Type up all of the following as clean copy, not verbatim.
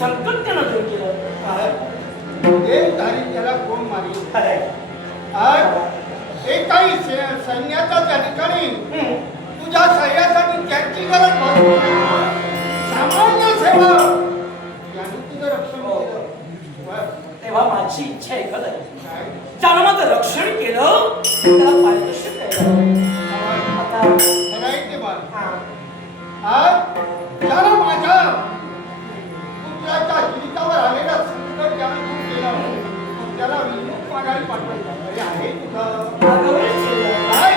संकट त्यानं दूर केलं. देवधारी त्याला कोण मारी आज एकाही सैन्याचा त्या ठिकाणी तुझ्या सह्यासाठी त्यांची गरज भासली. सामान्य सेवा यांनी तुझं रक्षण केलं. तेव्हा माझी इच्छा एकच आहे, ज्यानं माझं रक्षण केलं त्याला पारितोषिक द्यायला. आता ते बाळ आज ज्याला माझ्या पुत्राच्या जीवितावर आलेला संकट त्यानं दूर केला त्याला विमुख मागायला पाठवायचा. अरे आहे तुझं काय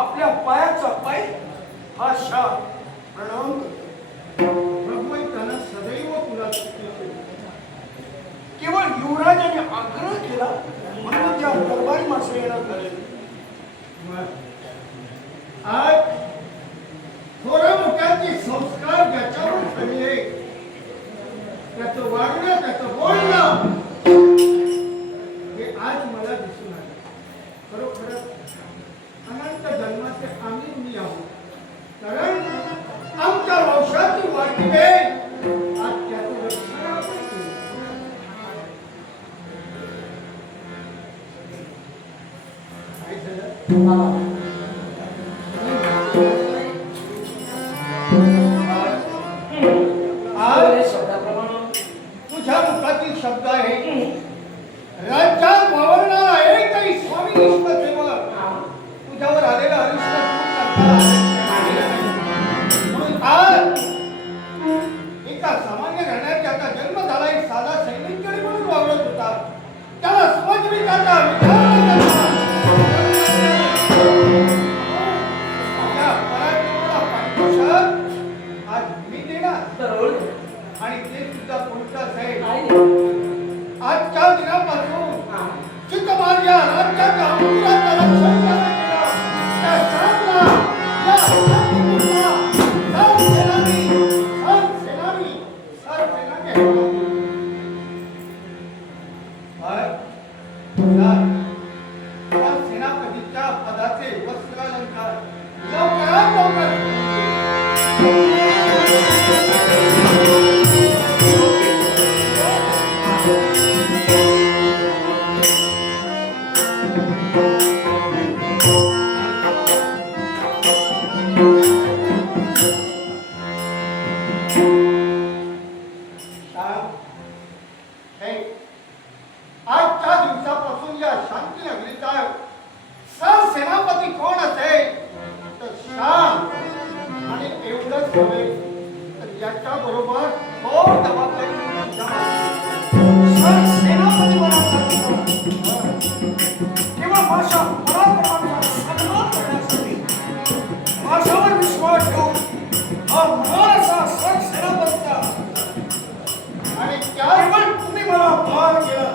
आपल्या पायाचा पाय हा शाप प्रणाम भगवंतानं सदैव तुला केवळ युवराजाने आग्रह केला म्हणून त्या दरबारी माणसं येणार झाले. आज थोड्या मोठ्यांचे संस्कार ज्याच्यावर ठरले त्याचं वागणं त्याचं बोलणं हे आज मला दिसून आलं. खरोखरच अनंत जन्माचे आम्ही मी आहोत, कारण आमच्या वंशाची वाटते आज त्याचं रक्षण आपण केलं. काय झालं तुझ्या मुखातील शब्द आहे राज्यात वावरणारा एकही स्वामीनिष्ठ सेवक तुझ्यावर आलेला अरिष्ट म्हणून आज एका सामान्य घराण्याचा जन्म झाला एक साधा सैनिककडे म्हणून वावरत होता त्याला समजविकाचा विचार आज मी देणार आणि ते सुद्धा कोणताच आहे. आजच्या दिनापासून चित्तमार्या राज्याच्या अंकुराचा रक्षण त्या शाळांना या शांतीपूर्ण सेनापतीच्या पदाचे वस्त्रालंकार लवकरात लवकर आजच्या दिवसापासून या शांती नगरीचा सेनापती कोण असेल तर शांत आणि एवढंच नव्हे तर याच्या बरोबर कोण जबाबदारी सेनापती किंवा भाषा सन्मान करण्यासाठी माझ्यावर विश्वास ठेवून हा महान असा सण सेनापतीचा आणि केवळ तुम्ही मला भार केला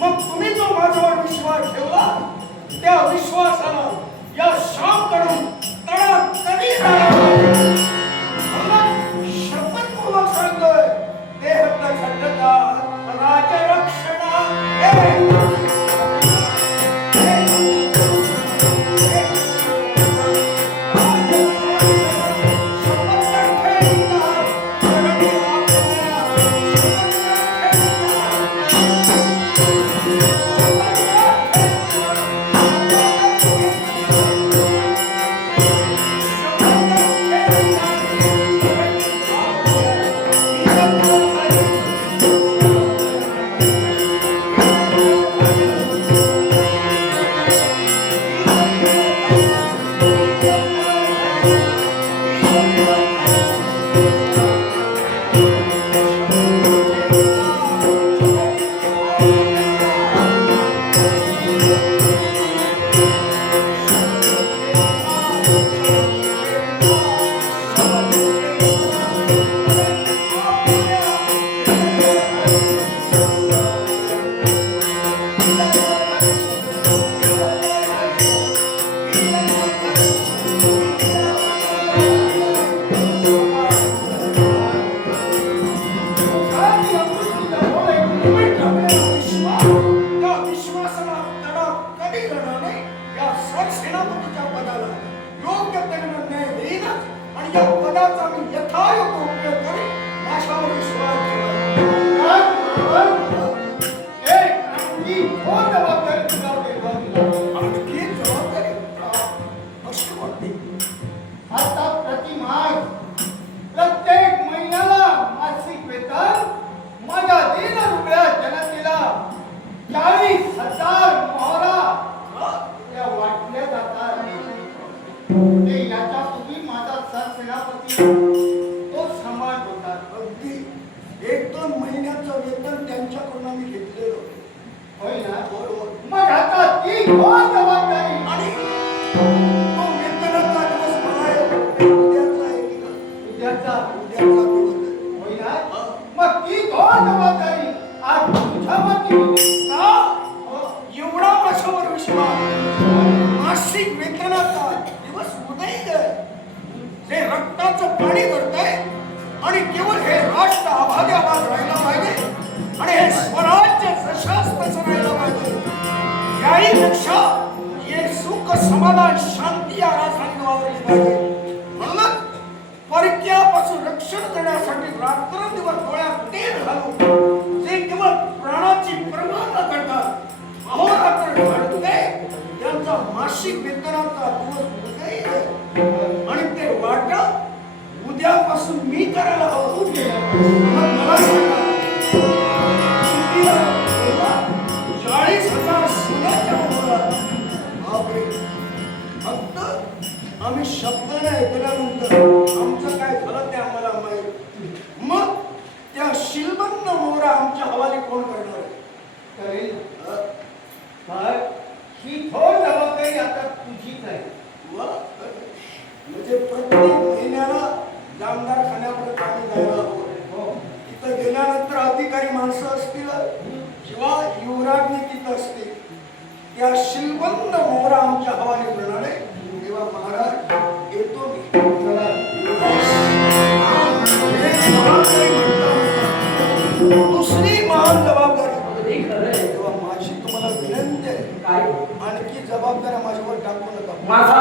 मग तुम्ही जो माझ्यावर विश्वास ठेवला त्या विश्वासाला या शापकडून तडातडी शपथपूर्वक सांगतोय देहत्व खंडता राज्यरक्षणा त्या विश्वासाला तडा कधी जाणार नाही. या सरसेनापतीच्या पदाला योग्य तऱ्हेने न्याय देईनच आणि या पदाचा मी यथायोग्य उपयोग करीन. माझ्यावर विश्वास ठेवा. आणखी जबाबदारी तुला देवावी लागेल. आणखी जबाबदारी अशी कोणती? आता प्रतिमास प्रत्येक महिन्याला मासिक वेतन माझ्या दीन रुग्या जनतेला 40,000 मोहरा त्या वाटल्या जातात. ते याच्यापूर्वी माझा सरसेनापती तो सांभाळत होता. अगदी 1-2 महिन्याचं वेतन त्यांच्याकडून आम्ही घेतलेलं होय ना? बरोबर. मग आता ती कोण जबाबदारी? आणि तो वेतनाचा दिवस मला उद्याचा आहे की नाही? उद्याचा उद्याचा दिवस आहे. होय ना? मग ती कोण जबाबदारी आज तुझ्यावरती होती. का? एवढा माझ्यावर विश्वास. मासिक वेतनाचा दिवस उदयीत आहे. जे रक्ताचं पाणी करतंय आणि केवळ हे राष्ट्र आभाग्याबाद राहिला पाहिजे आणि हे स्वराज्य सशस्त्र राहिलं पाहिजे. याही पेक्षा हे सुख समाधान शांती या राजधानी वावरली पाहिजे. म्हणूनच परक्यापासून रक्षण देण्यासाठी रात्रंदिवस डोळ्यात तेल घालून जे केवळ प्राणाची पर्वा न करता अहोरात्र घडते त्यांचा मासिक वेतनाचा दिवस उदयीत आहे. आणि ते वाटप उद्यापासून मी करायला हवं. मग मला सांगा, किती आहे? 40,000 सोन्याच्या मोहरा. बापरे. फक्त आम्ही शब्दाने ऐकल्यानंतर आमचं काय झालं ते आम्हाला माहित. मग त्या शिलबंद मोहरा आमच्या हवाली कोण करणार आहे? करेल. पण ही थोर जबाबदारी आता तुझीच आहे. वा? म्हणजे प्रत्येक महिन्याला जामदार खाण्यापर्यंत आम्ही जायला हवं. तिथं गेल्यानंतर अधिकारी माणसं असतील किंवा युवराजनी तिथं असतील. त्या शिलबंद मोहरा आमच्या हवाली करणार आहे. तेव्हा महाराज येतो मी. चला. हे जबाबदारी म्हणता म्हणता दुसरी महान जबाबदारी. अगदी खरं आहे. तेव्हा माझी तुम्हाला विनंती आहे, काय आणखी जबाबदाऱ्या माझ्यावर टाकू नका. माझा